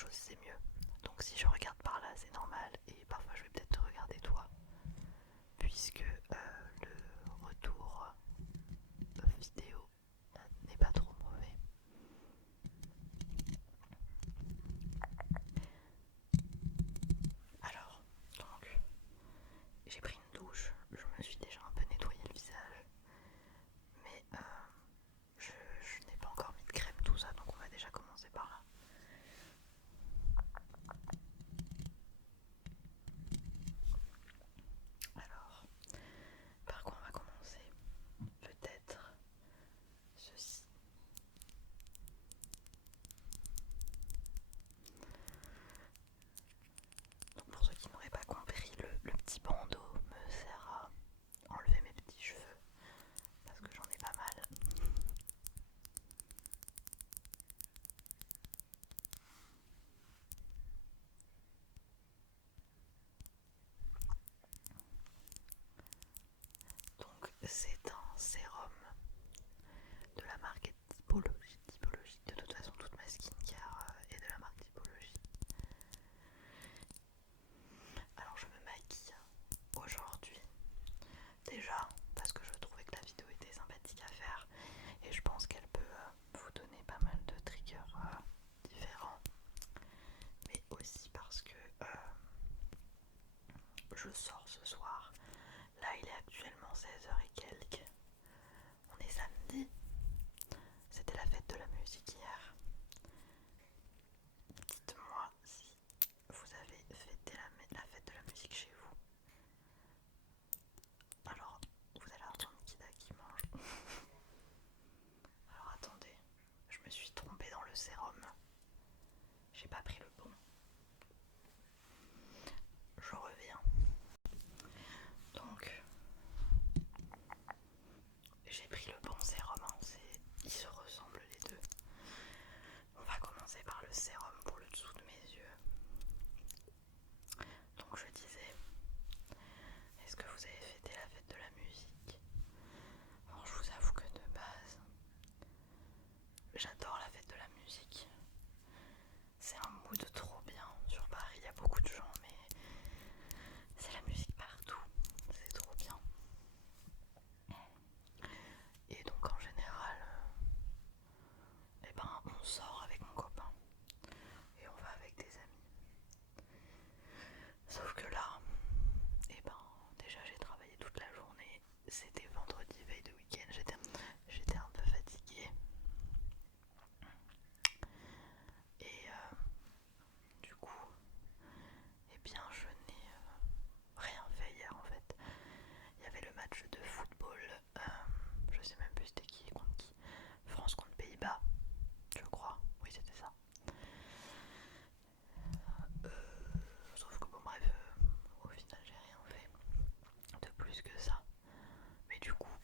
chose c'est mieux. Donc si je regarde par là c'est normal et parfois je vais peut-être te regarder toi puisque le retour vidéo n'est pas trop mauvais. Alors, donc, j'ai pris une douche, je me suis déjà un peu nettoyé le visage, mais je n'ai pas encore mis de crème, tout ça, donc on va déjà commencer par là. Alors, par quoi on va commencer? Peut-être ceci. Donc pour ceux qui n'auraient pas compris, le petit bandeau me sert à enlever mes petits cheveux parce que j'en ai pas mal. Donc c'est un sérum de la marque Typologie. De toute façon toute ma skincare est de la marque Typologie. Alors je me maquille aujourd'hui déjà parce que je trouvais que la vidéo était sympathique à faire et je pense qu'elle peut vous donner pas mal de triggers différents, mais aussi parce que je sors ce soir. Là il est actuellement 16h et quelques, on est samedi, c'était la fête de la musique hier. Dites-moi si vous avez fêté la fête de la musique chez vous. Alors vous allez entendre Nikita qui mange. Alors attendez, je me suis trompée dans le sérum, j'ai pas pris le bon. Je reviens. Donc j'ai pris le bon sérum, hein. Ils se ressemblent les deux. On va commencer par le sérum pour le dessous de mes yeux. Donc je disais, est-ce que vous avez fêté la fête de la musique? Alors je vous avoue que de base, j'adore la fête de la musique. C'est un mood trop bien. Sur Paris, il y a beaucoup de gens, mais c'est la musique partout. C'est trop bien. Et donc en général, on sort avec mon copain et on va avec des amis. Sauf que là, déjà j'ai travaillé toute la journée. C'était vendredi, veille de week-end. J'étais un peu fatiguée. Et du coup, je n'ai rien fait hier en fait. Il y avait le match de football, je sais même plus c'était qui et contre qui. France contre Pays-Bas, je crois. Oui, c'était ça. Sauf que bon bref, au final j'ai rien fait de plus que ça. Mais du coup,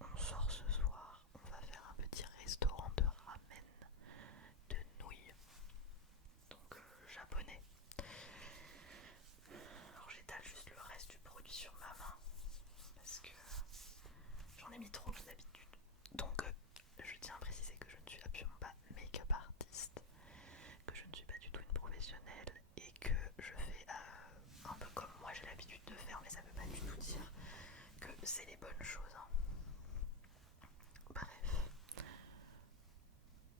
on sort ce soir, on va faire un petit restaurant de ramen de nouilles, donc japonais. Alors j'étale juste le reste du produit sur ma main parce que j'en ai mis trop comme d'habitude. Donc je tiens à préciser que je ne suis absolument pas make-up artiste, que je ne suis pas du tout une professionnelle et que je fais un peu comme moi j'ai l'habitude de faire, mais ça ne veut pas du tout dire que c'est les bonnes choses, hein. Bref.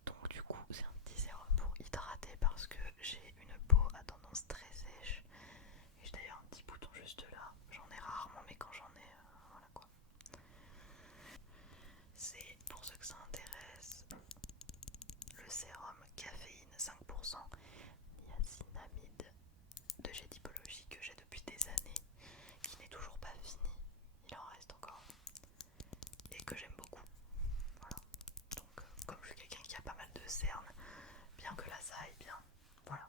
Donc du coup c'est un petit sérum pour hydrater parce que j'ai une peau à tendance très sèche. Et j'ai d'ailleurs un petit bouton juste là. J'en ai rarement, mais quand j'en ai, voilà quoi. C'est, pour ceux que ça intéresse, le sérum caféine 5% niacinamide de chez Typologie que j'ai depuis des années, qui n'est toujours pas fini. Il en reste encore. Et que j'aime beaucoup. Voilà. Donc comme je suis quelqu'un qui a pas mal de cernes, bien que là ça aille bien. Voilà.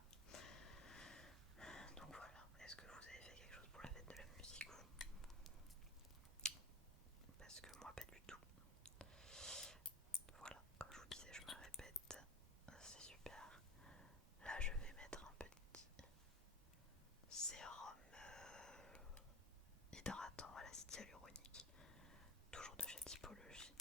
Donc voilà. Est-ce que vous avez fait quelque chose pour la fête de la musique vous? Parce que moi pas du tout. Voilà, comme je vous disais, je me répète, c'est super. Là je vais mettre un petit sérum hydratant à l'acide hyaluronique, toujours de chez Typologie.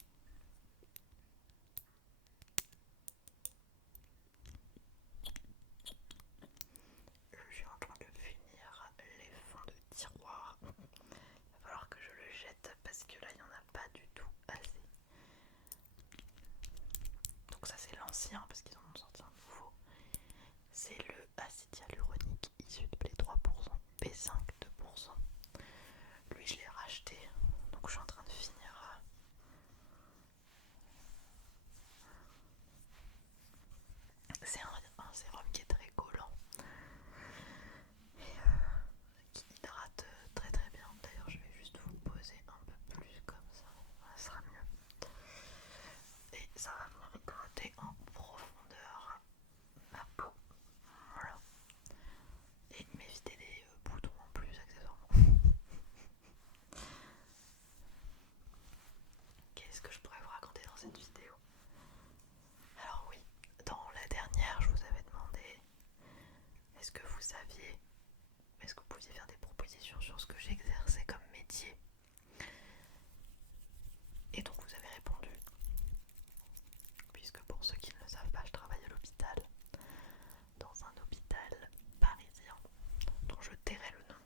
est-ce que vous saviez, est-ce que vous pouviez faire des propositions sur ce que j'exerçais comme métier? Et donc vous avez répondu, puisque pour ceux qui ne le savent pas, je travaille à l'hôpital, dans un hôpital parisien, dont je tairai le nom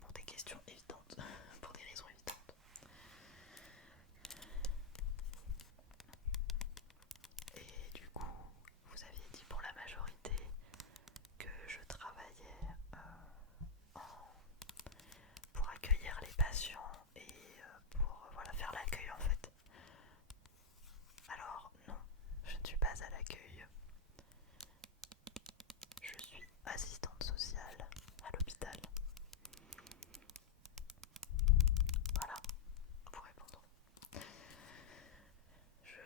pour des questions évidentes, pour des raisons évidentes. Et du coup, vous aviez dit pour la majorité que je travaillais pour accueillir les patients et pour voilà, faire l'accueil en fait. Alors non, je ne suis pas à l'accueil. Je suis assistante sociale à l'hôpital. Voilà, pour répondre. Je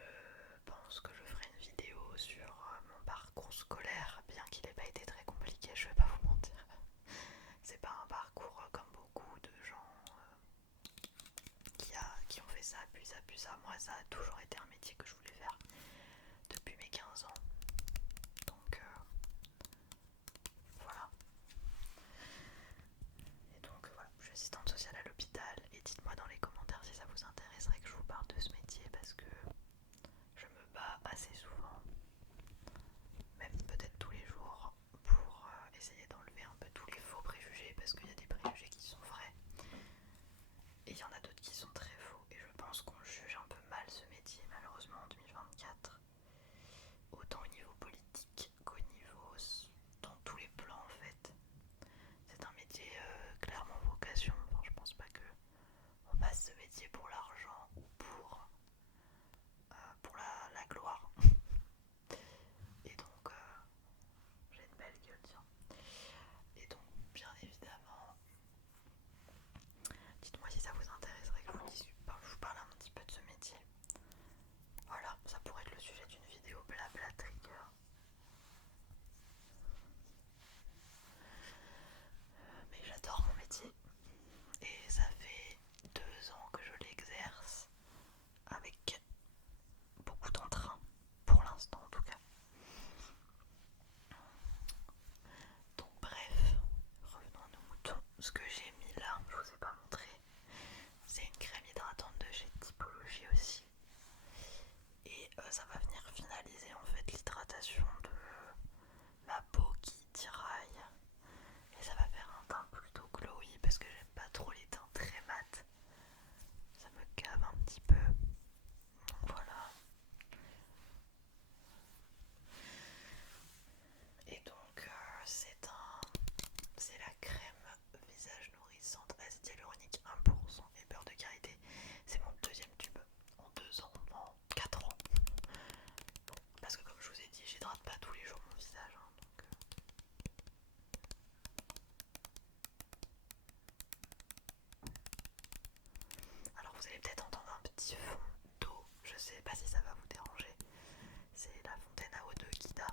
pense que je ferai une vidéo sur mon parcours scolaire, bien qu'il n'ait pas été très compliqué, je vais pas vous mentir. C'est pas un parcours comme beaucoup de gens qui ont fait ça, puis ça. Moi, ça a toujours été un métier que je voulais faire depuis mes 15 ans. Donc voilà. Et donc voilà, je suis assistante sociale à l'hôpital. Et dites-moi dans les commentaires si ça vous intéresserait que je vous parle de ce métier, parce que je me bats assez souvent, même peut-être tous les jours, pour essayer d'enlever un peu tous les faux préjugés, parce qu'il y a des préjugés qui sont vrais et il y en a d'autres qui sont très faux, et je pense qu'on juge un peu mal ce métier malheureusement en 2024, autant au niveau politique qu'au niveau dans tous les plans en fait. C'est un métier clairement vocation, enfin, je pense pas que on fasse ce métier pour l'argent ou pour la gloire. Et donc j'ai une belle gueule, tiens. Et donc bien évidemment, dites-moi si ça vous intéresserait que je vous parle un petit peu de ce métier. Voilà, ça pourrait être le sujet d'une vidéo blabla trigger. Mais j'adore mon métier et ça fait 2 ans que je l'exerce avec beaucoup d'entrain, pour l'instant en tout cas. Donc bref, revenons à nos moutons. Ce que j'ai mis là, je vous ai pas montré, c'est une crème hydratante de chez Typologie aussi. Et ça va venir finaliser en fait l'hydratation de ma peau qui tiraille. Et ça va faire un teint plutôt glowy parce que j'aime pas trop les teints très mat. Ça me cave un petit peu. Donc voilà. Et donc c'est la crème visage nourrissante acide hyaluronique 1% et beurre de karité. C'est mon deuxième tube en 2 ans, en 4 ans. Parce que comme je vous ai dit, j'hydrate pas tous les jours mon visage. Donc alors vous allez peut-être entendre un petit fond d'eau. Je sais pas si ça va vous déranger. C'est la fontaine à eau de Kida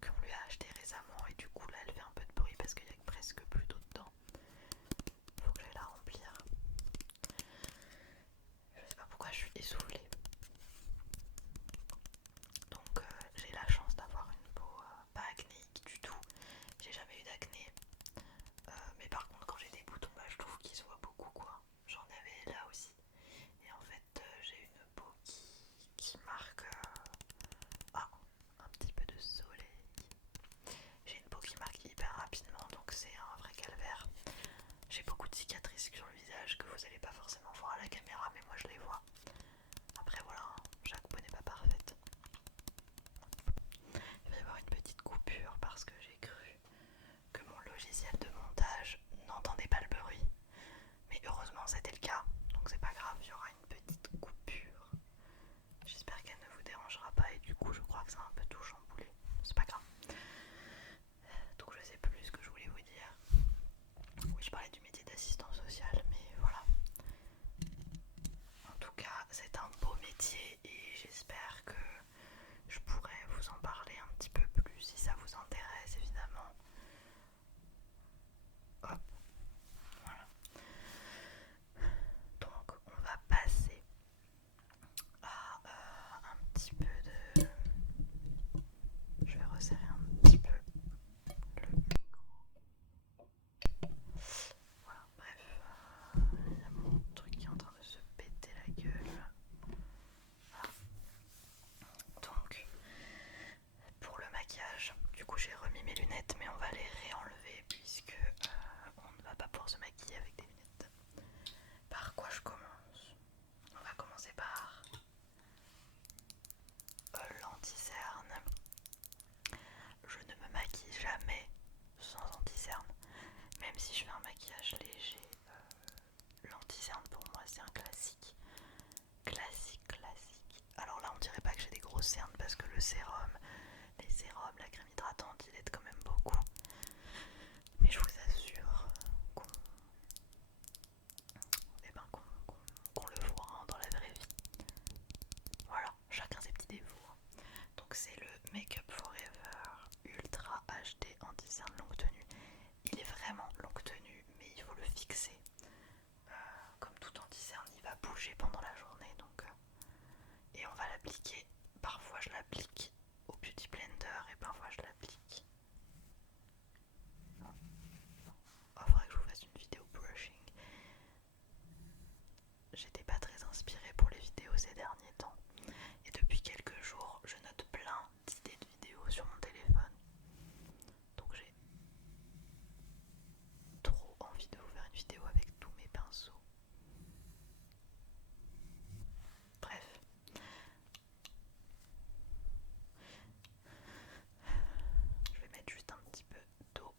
qu'on lui a acheté récemment et du coup là elle fait un peu de bruit parce qu'il y a presque plus d'eau dedans. Faut que j'aille la remplir. Je sais pas pourquoi je suis essoufflée. Donc j'ai la chance d'avoir une peau pas acnéique du tout. J'ai jamais eu d'acné. Mais par contre quand j'ai des boutons, bah, je trouve qu'ils se voient beaucoup quoi. J'en avais là aussi. Et en fait j'ai une peau qui marque un petit peu de soleil. J'ai une peau qui marque hyper rapidement, donc c'est un vrai calvaire. J'ai beaucoup de cicatrices sur le visage que vous n'allez pas forcément voir à la caméra, mais moi je les vois. Après voilà, chaque peau n'est pas parfaite. Il va y avoir une petite coupure parce que j'ai cru que mon logiciel de montage n'entendait pas le bruit. Mais heureusement c'était le cas, donc c'est pas grave, il y aura une petite coupure. J'espère qu'elle ne vous dérangera pas et du coup je crois que ça a un peu tout chamboulé. C'est pas grave. Donc je sais plus ce que je voulais vous dire. Oui, je parlais du métier d'assistant social, mais voilà. En tout cas, c'est un beau métier et j'espère que je pourrai vous en parler un petit peu plus si ça vous intéresse, évidemment. Hop, voilà. Donc, on va passer à un petit peu de... Je vais resserrer un petit peu. lunettes, mais on va les réenlever puisque on ne va pas pouvoir se maquiller avec des lunettes. Par quoi je commence? On va commencer par l'anti-cerne. Je ne me maquille jamais sans anti-cerne, même si je fais un maquillage léger. L'anti-cerne pour moi c'est un classique. Classique. Alors là on dirait pas que j'ai des grosses cernes parce que le sérum, les sérums, la crème hydratante, il aide quand même beaucoup. Mais je vous assure qu'on le voit hein, dans la vraie vie. Voilà, chacun ses petits défauts. Donc c'est le Make Up Forever Ultra HD Anti-Cerne longue tenue. Il est vraiment longue tenue, mais il faut le fixer. Comme tout anti-cerne, il va bouger pendant la journée, donc et on va l'appliquer. Parfois je l'applique au Beauty Blender et parfois je l'applique. Il faudrait que je vous fasse une vidéo brushing. J'étais pas très inspirée pour les vidéos ces derniers temps. Et depuis quelques jours, je note plein d'idées de vidéos sur mon téléphone. Donc j'ai trop envie de vous faire une vidéo avec tous mes pinceaux. Bref. Je vais mettre juste un petit peu d'eau.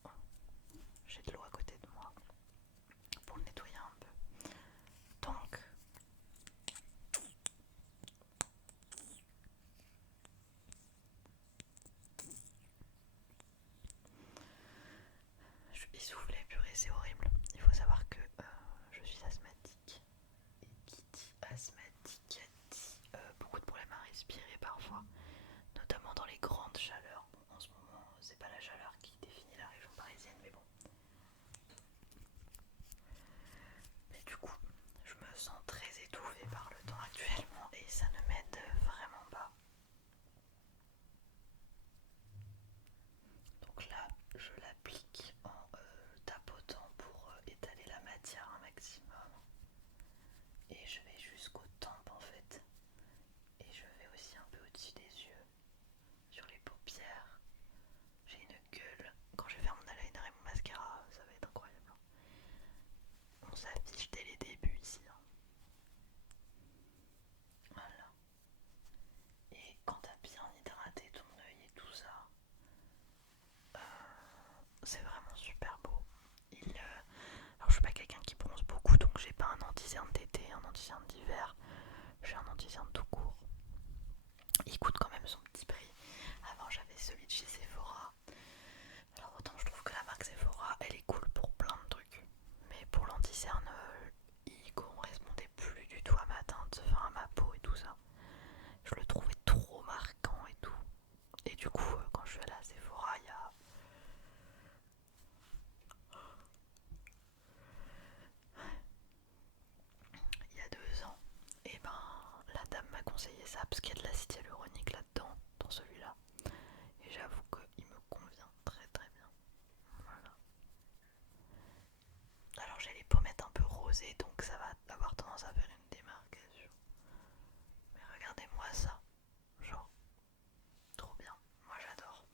J'ai de l'eau à côté de moi pour le nettoyer un peu. Donc, je suis essoufflée, purée, c'est horrible. Il faut savoir que je suis asthmatique. Et qui dit asthmatique dit beaucoup de problèmes à respirer parfois, notamment dans les grandes chaleurs. Bon, en ce moment, c'est pas la chaleur qui définit la région parisienne, mais bon. Mais du coup, je me sens très étouffée par le temps actuellement et ça ne m'aide vraiment pas. Donc là, je l'applique en tapotant pour étaler la matière un maximum. Et je vais jusqu'aux tempes en fait. Et je vais aussi un peu au-dessus des yeux, sur les paupières. J'ai une gueule. Quand je vais faire mon eyeliner et mon mascara, ça va être incroyable. On s'affiche dès les débuts ici. Hein. Voilà. Et quand t'as bien hydraté ton œil et tout ça, c'est vraiment super beau. Alors je suis pas quelqu'un qui bronze beaucoup, donc j'ai pas un anti-cerne d'été, un anti-cerne d'hiver. J'ai un anti-cerne tout court. Il coûte quand même son petit prix. Avant j'avais celui de chez Sephora. Alors autant je trouve que la marque Sephora elle est cool pour plein de trucs, mais pour l'anti-cerne il correspondait plus du tout à ma teinte, enfin à ma peau et tout ça. Je le trouvais trop marquant et tout. Et du coup quand je suis allée à Sephora il y a 2 ans, et ben la dame m'a conseillé ça parce qu'il y a de l'acide hyaluronique là-dedans, dans celui-là. Et j'avoue qu'il me convient très très bien. Voilà. Alors j'ai les pommettes un peu rosées, donc ça va avoir tendance à faire une démarcation. Mais regardez-moi ça. Genre, trop bien. Moi j'adore.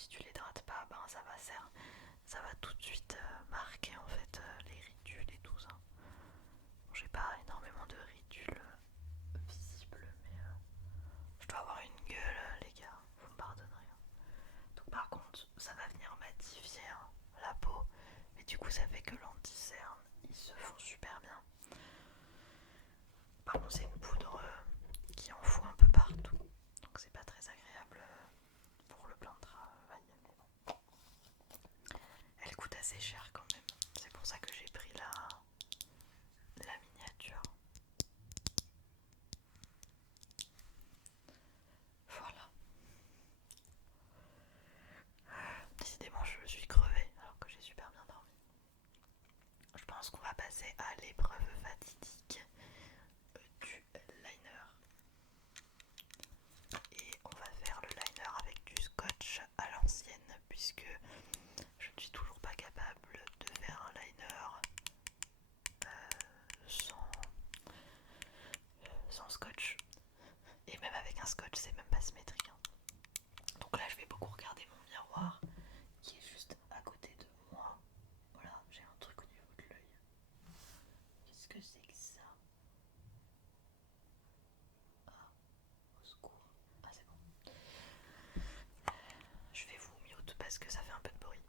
si tu l'hydrates pas, ben ça va tout de suite marquer en fait les ridules et tout ça. Bon, j'ai pas énormément de ridules visibles, mais je dois avoir une gueule, les gars, vous me pardonnerez. Donc par contre, ça va venir matifier la peau, mais du coup ça fait que l'anti-cerne, ils se font super bien. Par contre c'est une poudre qui en fout un peu partout, donc c'est pas très agréable pour le plan de travail, mais bon. Elle coûte assez cher quand même, c'est pour ça que j'ai pris la miniature. Voilà. Décidément je suis crevée alors que j'ai super bien dormi. Je pense qu'on va passer à l'épreuve fatidique du liner. Et on va faire le liner avec du scotch à l'ancienne puisque je ne suis toujours pas capable de faire un liner sans scotch. Et même avec un scotch c'est même pas symétrique. Donc là je vais beaucoup regarder mon miroir qui est juste à côté de moi. Voilà, j'ai un truc au niveau de l'œil. Qu'est-ce que c'est que ça? Ah, au secours. Ah c'est bon. Je vais vous mute parce que ça fait un peu de bruit.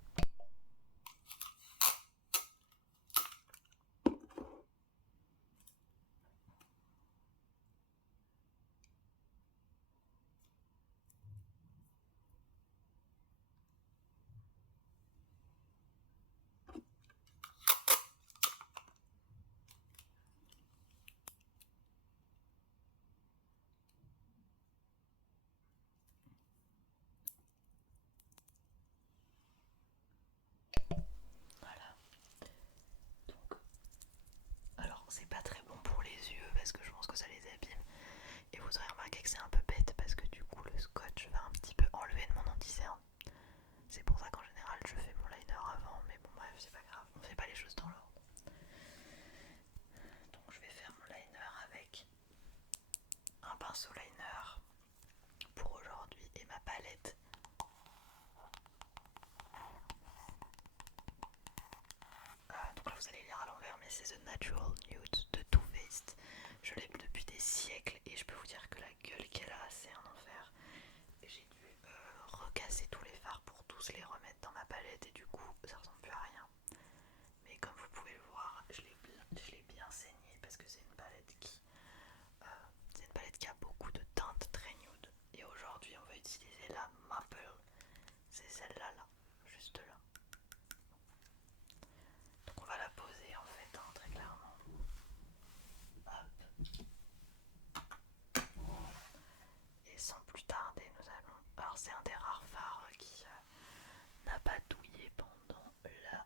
Voilà. Donc, alors c'est pas très bon pour les yeux parce que je pense que ça les abîme. Et vous aurez remarqué que c'est un peu bête parce que du coup le scotch va un petit peu enlever de mon anti-cerne. C'est pour ça qu'en général je fais mon liner avant, mais bon bref c'est pas grave, on fait pas les choses dans l'ordre. Donc je vais faire mon liner avec un pinceau liner pour aujourd'hui et ma palette. Donc là vous allez lire à l'envers, mais c'est The Natural Nude de Too Faced. Je l'aime depuis des siècles et je peux vous dire que la gueule qu'elle a c'est un enfer. J'ai dû recasser tous les fards pour tous les remettre dans ma palette et du coup ça ressemble plus à rien. Mais comme vous pouvez le voir, je l'ai bien saignée parce que c'est une palette qui a beaucoup de teintes très nude. Et aujourd'hui on va utiliser la Maple, c'est celle-là là, juste là. Donc on va la poser en fait très clairement. Hop. Et sans plus tarder nous allons... Alors c'est un des rares fards qui n'a pas douillé pendant la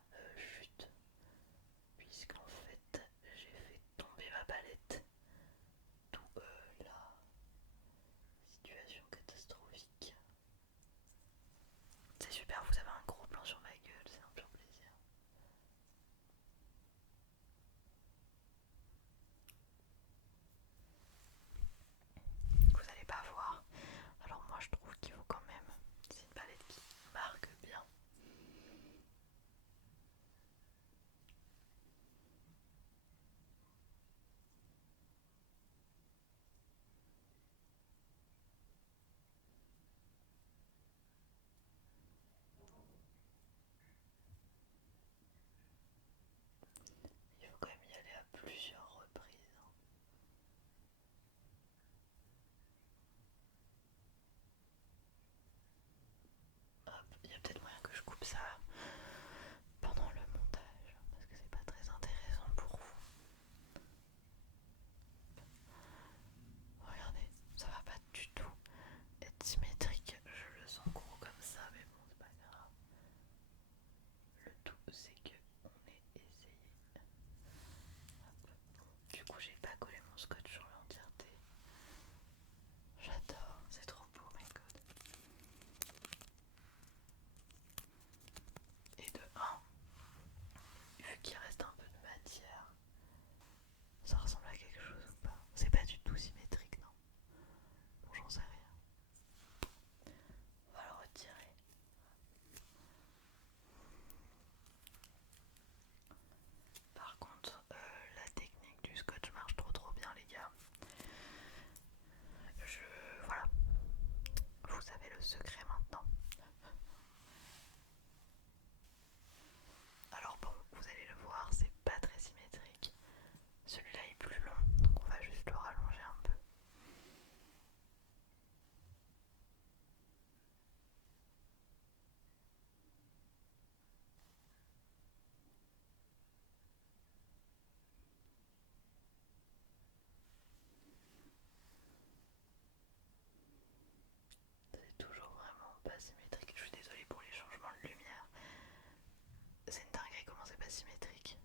asymétrique.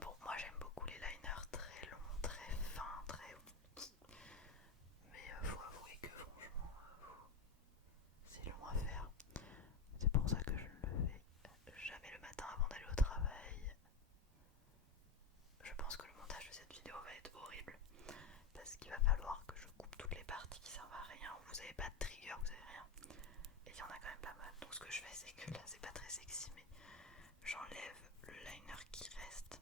Bon, moi j'aime beaucoup les liners très longs, très fins, très hauts. Mais faut avouer que franchement, c'est long à faire. C'est pour ça que je ne le fais jamais le matin avant d'aller au travail. Je pense que le montage de cette vidéo va être horrible parce qu'il va falloir que je coupe toutes les parties qui servent à rien, où vous n'avez pas de trigger, vous avez rien. Et il y en a quand même pas mal. Donc ce que je fais, c'est que là c'est pas très sexy, mais j'enlève le liner qui reste,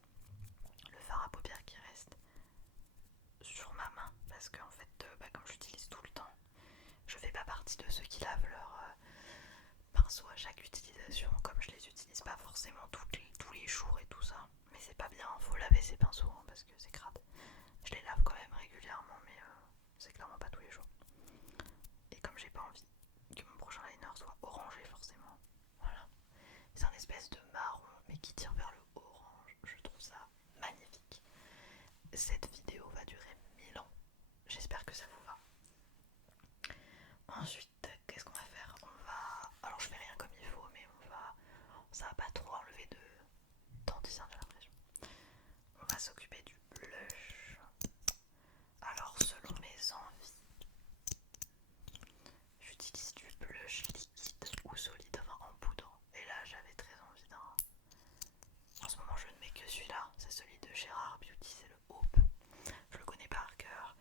le fard à paupières qui reste sur ma main parce que en fait, comme j'utilise tout le temps, je fais pas partie de ceux qui lavent leur pinceau à chaque utilisation, comme je les utilise pas forcément tous les jours et tout ça. Mais c'est pas bien, faut laver ses pinceaux hein, parce que c'est crade. Je les lave quand même régulièrement, mais c'est clairement pas tous les jours. Et comme j'ai pas envie que mon prochain liner soit orangé forcément, voilà. C'est un espèce de marron mais qui tire vers le orange. Je trouve ça magnifique. Cette vidéo va durer 1000 ans. J'espère que ça vous va. Ensuite, qu'est-ce qu'on va faire? Alors je fais rien comme il faut, mais ça va pas trop enlever de dentition, j'ai l'impression. On va s'occuper du blush. Alors selon mes envies, j'utilise du blush liquide ou solide, enfin en poudre. Et là j'avais très envie d'un... En ce moment je ne mets que celui-là, c'est celui de Gérard Beauty, c'est le Hope. Je le connais par cœur.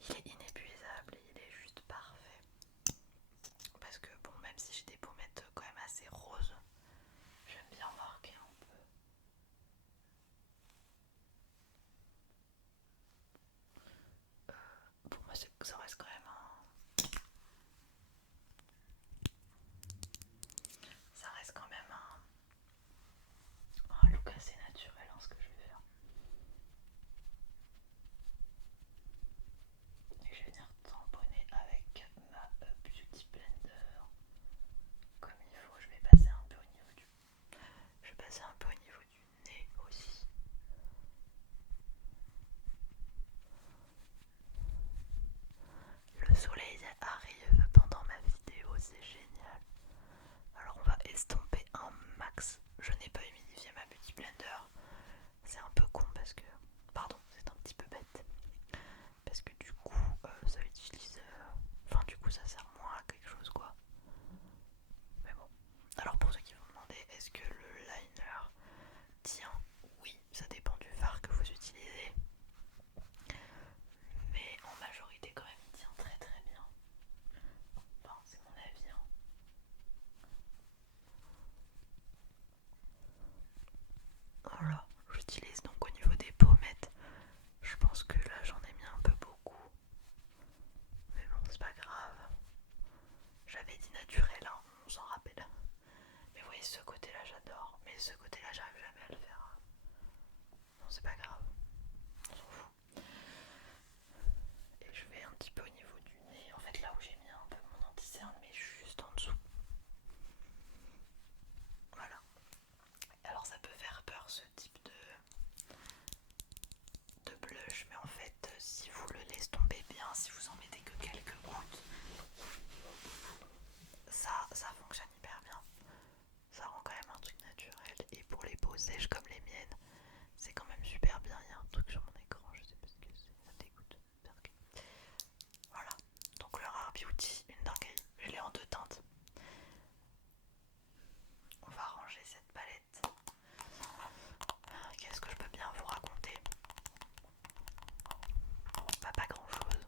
Il est inépuisable et il est juste parfait. Parce que bon, même si j'ai des pommettes quand même assez roses, j'aime bien marquer un peu. Pour moi ça reste quand même un look assez naturel ce que je vais faire. Et je vais venir tamponner avec ma Beauty Blender comme il faut. Je vais passer un peu au niveau du... Je vais passer un peu au niveau du nez aussi. Le soleil arrive pendant ma vidéo, c'est génial. Alors on va estomper un max. Je n'ai pas humidifié ma Beauty Blender. C'est un peu con parce que... Pardon, c'est un petit peu bête. Parce que du coup, ça utilise... Enfin du coup ça sert moins à quelque chose quoi. Mais bon. Alors pour ceux qui vont me demander, est-ce que le liner tient? Oui, ça dépend du fard que vous utilisez. Mais en majorité quand même il tient très très bien. Enfin c'est mon avis hein. Voilà, j'utilise donc au niveau des pommettes. Je pense que là j'en ai mis un peu beaucoup. Mais bon, c'est pas grave. J'avais dit naturel, hein, on s'en rappelle. Mais vous voyez, ce côté-là j'adore. Mais ce côté-là, j'arrive jamais à le faire. Non, c'est pas grave. On s'en fout. Et je vais un petit peu au niveau du nez. En fait, là où j'ai mis un peu mon anti-cerne, mais juste en dessous. Voilà. Alors ça peut faire peur ce type de blush, mais en fait si vous le laissez tomber bien, si vous en mettez que quelques gouttes, ça fonctionne hyper bien. Ça rend quand même un truc naturel. Et pour les peaux sèches comme les miennes, c'est quand même super bien. Il y a un truc sur mon écran, je sais pas ce que c'est, ça dégoûte. Voilà, donc le Rare Beauty, une dinguerie. Je l'ai en 2 teintes. On va ranger cette palette. Qu'est-ce que je peux bien vous raconter? Pas grand chose.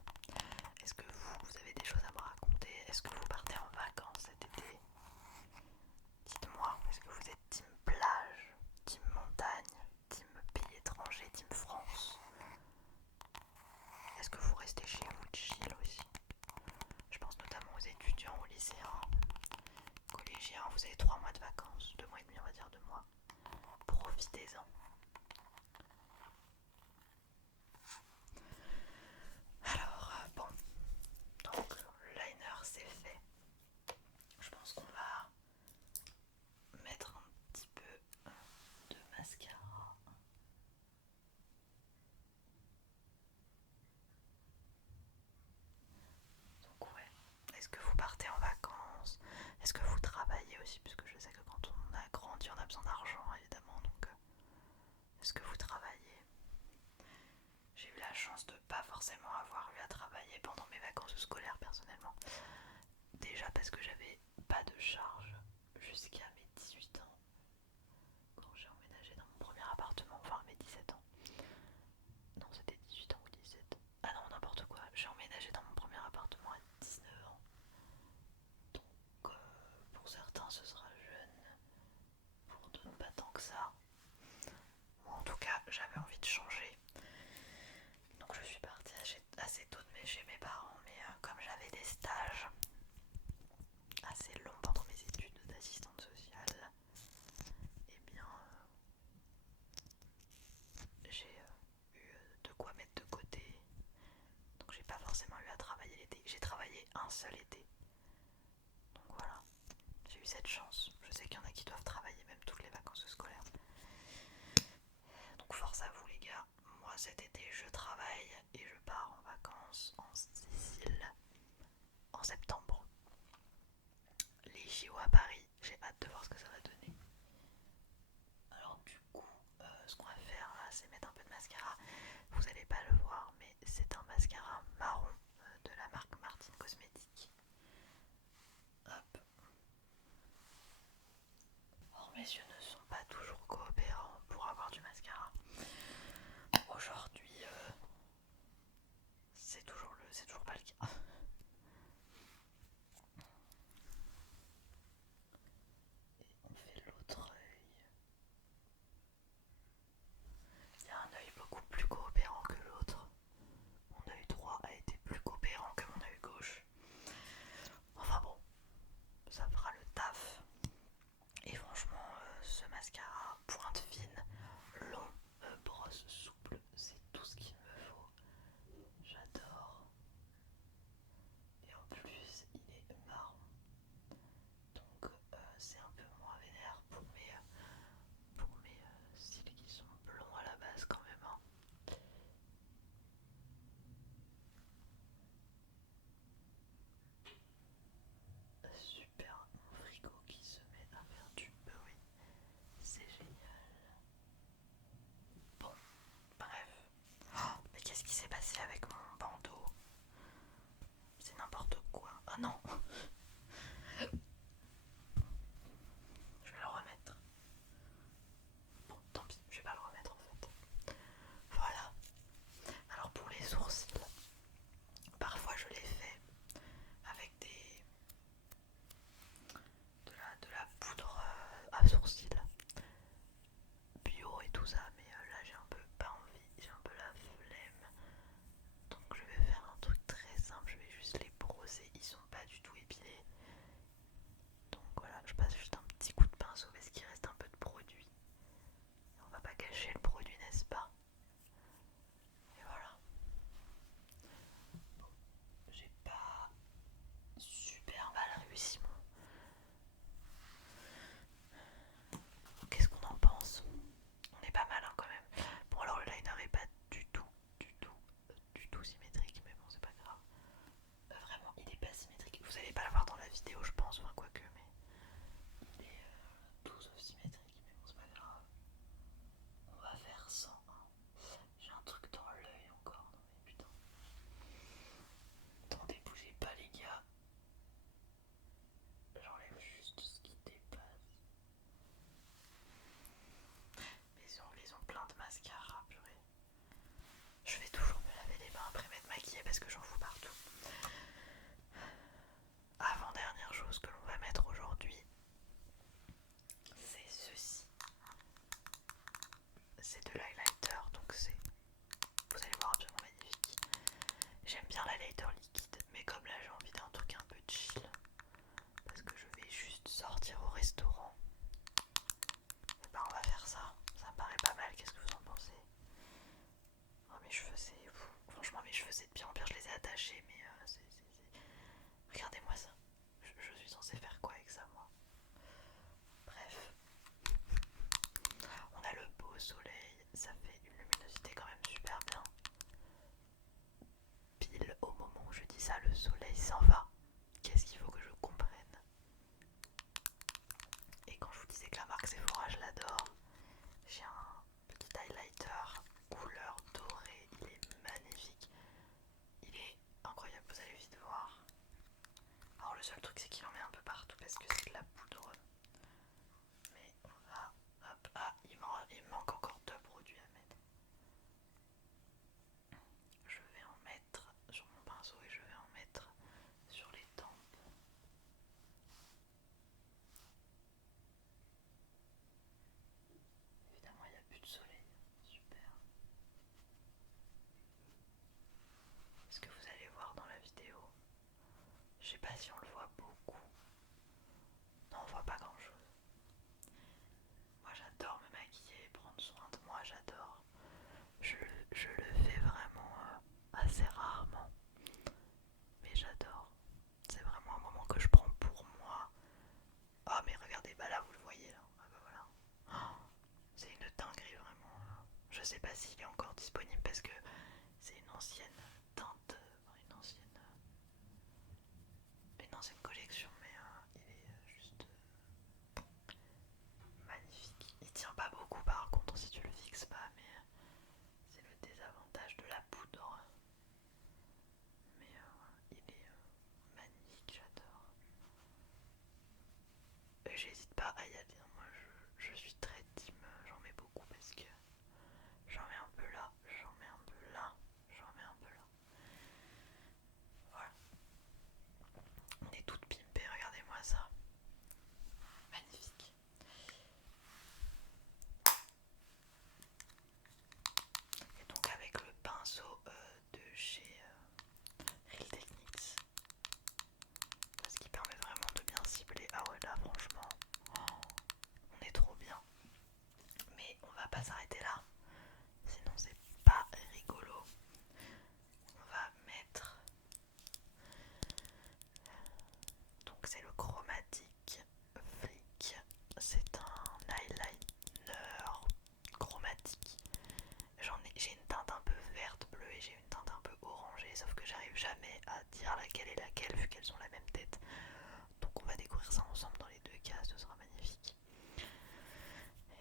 Est-ce que vous avez des choses à me raconter? Est-ce que vous partez en vacances cet été? Dites-moi, est-ce que vous êtes team plage, team montagne, team pays étranger, team France? Est-ce que vous restez chez vous chill aussi? Je pense notamment aux étudiants, aux lycéens, collégiens. Vous avez 3 mois de vacances, 2 mois et demi on va dire, 2 mois. Profitez-en. Alors, bon, donc le liner c'est fait. Je pense qu'on va mettre un petit peu de mascara. Donc ouais, est-ce que vous partez en vacances? Est-ce que vous travaillez aussi? Puisque je sais que quand on a grandi, on a scolaires personnellement. Déjà parce que j'avais pas de charge jusqu'à mes 18 ans quand j'ai emménagé dans mon premier appartement, enfin à mes 17 ans. Non, c'était 18 ans ou 17. Ah non, n'importe quoi. J'ai emménagé dans mon premier appartement à 19 ans. Donc pour certains ce sera jeune, pour d'autres pas tant que ça. Moi en tout cas j'avais envie de changer. Donc je suis partie assez tôt chez mes parents, mais comme j'avais des stages assez longs pendant mes études d'assistante sociale, eh bien j'ai eu de quoi mettre de côté. Donc j'ai pas forcément eu à travailler l'été. J'ai travaillé un seul été. Donc voilà, j'ai eu cette chance. Je sais qu'il y en a qui doivent travailler même toutes les vacances scolaires. Donc force à vous les gars. Moi cet été je travaille et je pars en vacances en Sicile en septembre. Les JO à Paris, j'ai hâte de voir ce que ça va donner. Alors du coup, ce qu'on va faire là, c'est mettre un peu de mascara. Vous n'allez pas le voir, mais c'est un mascara marron de la marque Martin Cosmetics. Hop. Or mes yeux ne sont pas toujours coopérants pour avoir du mascara. Aujourd'hui, c'est toujours pas le cas. Et on fait l'autre œil. Il y a un œil beaucoup plus coopérant que l'autre. Mon œil droit a été plus coopérant que mon œil gauche. Enfin bon, ça fera le taf. Et franchement, ce mascara pointe fine, long, brosse souple, c'est tout ce qu'il me faut. J'adore. Et en plus, il est marron. Donc c'est un peu moins vénère pour mes cils qui sont blonds à la base quand même. Hein. Super, mon frigo qui se met à faire du bruit. C'est génial. Bon, bref. Oh, mais qu'est-ce qui s'est passé avec mon bandeau? C'est n'importe quoi. Ah non! Je vais le remettre. Bon, tant pis, je vais pas le remettre en fait. Voilà. Alors pour les sourcils, parfois je les fais avec de la poudre à sourcils bio et tout ça, mais là j'ai un peu pas envie, j'ai un peu la flemme. Donc je vais faire un truc très simple, je vais juste les brosser, ils sont pas du tout épilés. Donc voilà, je passe juste un petit coup de pinceau parce qu'il reste un peu de produit. On va pas cacher le produit, n'est-ce pas? Et voilà. Bon, j'ai pas super mal réussi mon... Qu'est-ce qu'on en pense? On est pas mal hein, quand même. Bon alors le liner est pas du tout symétrique, mais bon c'est pas grave. Vraiment il est pas symétrique. Vous allez pas le voir dans la vidéo je pense, enfin quoique, mais il est tout sauf symétrique, mais bon c'est pas grave. On va faire sans. Hein. J'ai un truc dans l'œil encore, non mais putain. Attendez, bougez pas les gars. J'enlève juste ce qui dépasse. Mes ongles ont plein de mascara, purée. Je vais toujours me laver les mains après m'être maquillée parce que j'en fous partout. Avant-dernière chose que l'on va mettre aujourd'hui, c'est ceci. C'est de l'highlighter, donc vous allez voir, absolument magnifique. J'aime bien l'highlighter liquide, mais comme là j'ai envie d'un truc un peu chill, parce que je vais juste sortir au restaurant, et ben on va faire ça. Ça me paraît pas mal, qu'est-ce que vous en pensez? Oh, mes cheveux c'est... Franchement mes cheveux c'est de pire en pire, je les ai attachés, mais regardez-moi ça. Je suis censée faire quoi avec ça moi? Bref. On a le beau soleil, ça fait une luminosité quand même super bien. Pile au moment où je dis ça, le soleil s'en va. Qu'est-ce qu'il faut que je comprenne? Et quand je vous disais que la marque Sephora, je l'adore, j'ai un petit highlighter couleur dorée, il est magnifique. Il est incroyable, vous allez vite voir. sais pas s'il est encore disponible parce que c'est une ancienne teinte, une ancienne collection, mais il est juste magnifique. Il tient pas beaucoup par contre si tu le fixes pas, mais c'est le désavantage de la poudre. Mais il est magnifique, j'adore. Et j'hésite pas à y aller, moi je suis très team, j'en mets beaucoup parce que j'en mets un peu là, j'en mets un peu là, j'en mets un peu là. Voilà. On est toutes pimpées, regardez-moi ça. Magnifique. Et donc avec le pinceau de chez Real Techniques, parce qu'il permet vraiment de bien cibler. Ah ouais là franchement, on est trop bien. Mais on va pas s'arrêter là, sinon c'est pas rigolo. On va mettre, donc c'est le chromatique Flick, c'est un eyeliner chromatique. J'ai une teinte un peu verte bleue et j'ai une teinte un peu orangée, sauf que j'arrive jamais à dire laquelle est laquelle vu qu'elles ont la même tête. Donc on va découvrir ça ensemble dans les deux cas, ce sera magnifique.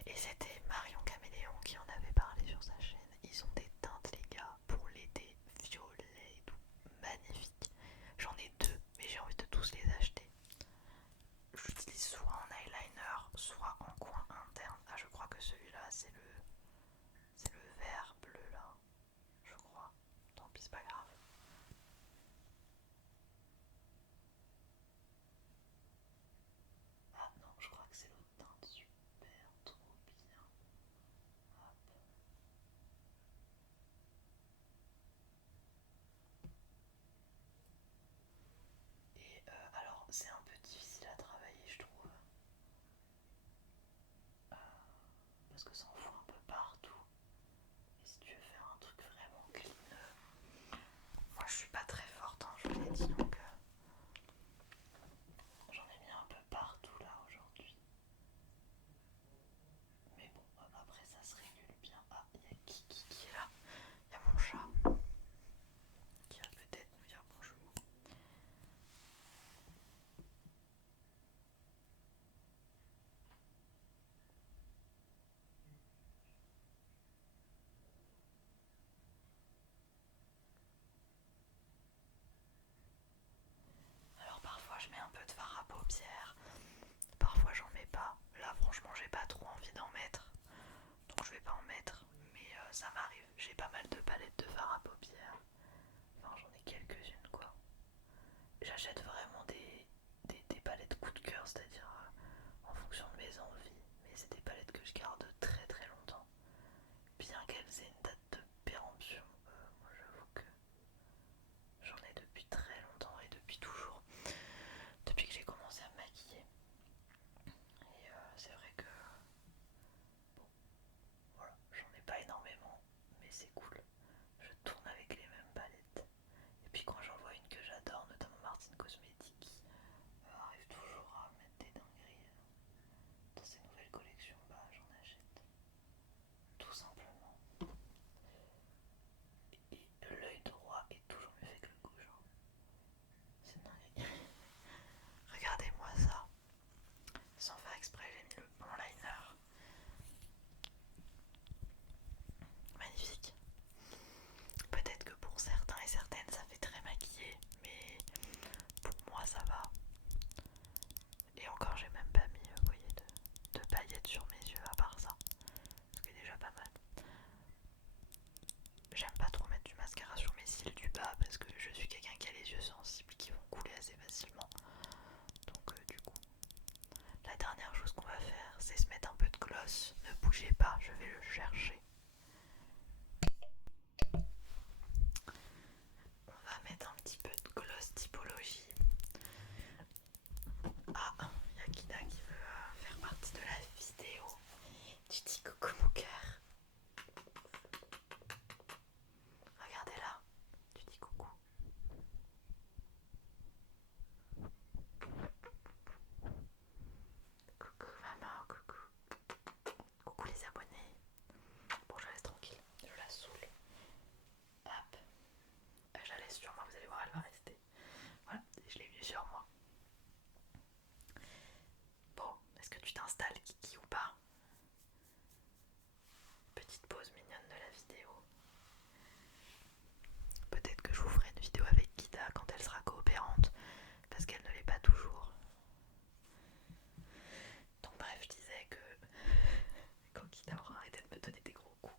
Et c'était Marion Caméléon qui en avait parlé sur sa chaîne. Ils ont des teintes les gars pour l'été, violet et tout, magnifique. J'en ai deux mais j'ai envie de tous les acheter. J'utilise soit en eyeliner, soit en coin interne. Ah je crois que celui-là c'est le vert bleu là, je crois. Tant pis c'est pas grave. Ah non je crois que c'est l'autre teinte, super, trop bien. Hop. Et alors c'est un peu difficile à travailler je trouve. Parce que ça en fout un peu partout. Et si tu veux faire un truc vraiment clean, moi je suis pas très forte, hein, je vous l'ai dit, donc j'en ai mis un peu partout là aujourd'hui. Mais bon, après ça se régule bien. Ah, il y a qui est là. Il y a mon chat qui va peut-être nous dire bonjour. Alors parfois je mets un peu de fard à paupières, parfois j'en mets pas. Là franchement j'ai pas trop envie d'en mettre, donc je vais pas en mettre. Mais ça m'arrive, j'ai pas mal de palettes de fard à paupières. Enfin j'en ai quelques-unes quoi. J'achète vraiment des palettes coup de cœur, c'est-à-dire en fonction de mes envies. Mais c'est des palettes que je garde très très longtemps. Bien qu'elles aient une date de péremption, moi j'avoue que j'en ai depuis très longtemps et depuis toujours. Depuis que j'ai commencé à me maquiller. Et c'est vrai que bon, voilà, j'en ai pas énormément, mais c'est cool. Je tourne avec les mêmes palettes. Et puis quand j'en vois une que j'adore, notamment Martine Cosmétique, petite pause mignonne de la vidéo. Peut-être que je vous ferai une vidéo avec Kida quand elle sera coopérante, parce qu'elle ne l'est pas toujours. Donc bref, je disais que quand Kida aura arrêté de me donner des gros coups,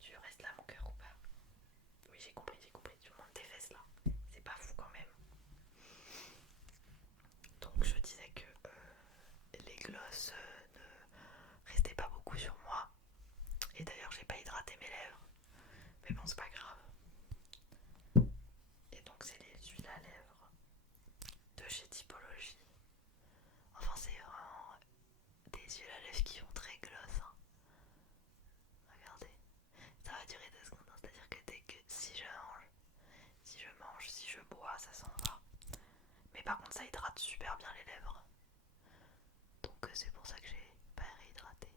tu restes là mon cœur ou pas? Oui, j'ai compris, tu montes tes fesses là. C'est pas fou quand même. Donc je disais que les glosses ne restaient pas beaucoup sur moi. Et d'ailleurs j'ai pas hydraté mes lèvres. Mais bon, c'est pas grave. Et donc c'est les huiles à lèvres de chez Typologie. Enfin c'est vraiment des huiles à lèvres qui font très gloss, hein. Regardez, ça va durer 2 secondes, hein. C'est-à-dire que dès que si je bois, ça s'en va. Mais par contre ça hydrate super bien les lèvres. Donc c'est pour ça que j'ai pas réhydraté.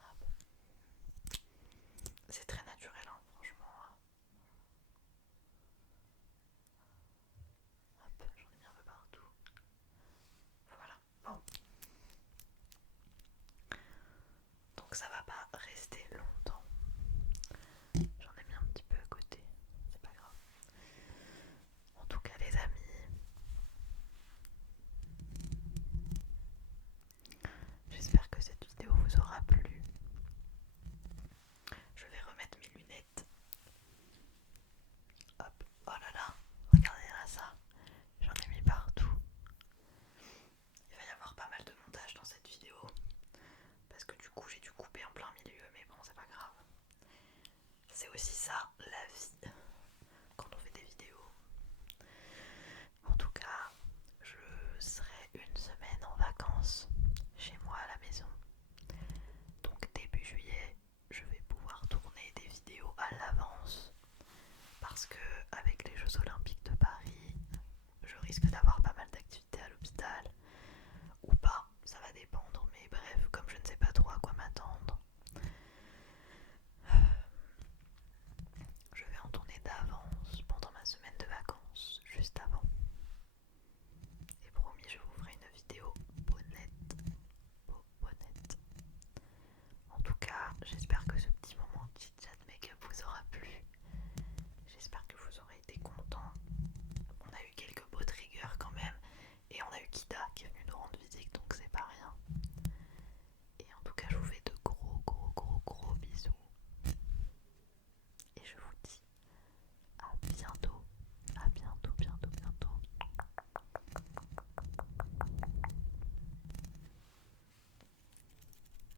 Hop. C'est très naturel, hein, franchement. Hop, j'en ai mis un peu partout. Voilà, bon. Donc ça va pas rester longtemps. J'en ai mis un petit peu à côté, c'est pas grave. En tout cas les amis, j'espère que cette vidéo vous aura plu. Je vais remettre mes lunettes. Hop, oh là là, regardez là ça, j'en ai mis partout. Il va y avoir pas mal de montage dans cette vidéo, parce que du coup j'ai dû couper en plein milieu, mais bon c'est pas grave. C'est aussi ça,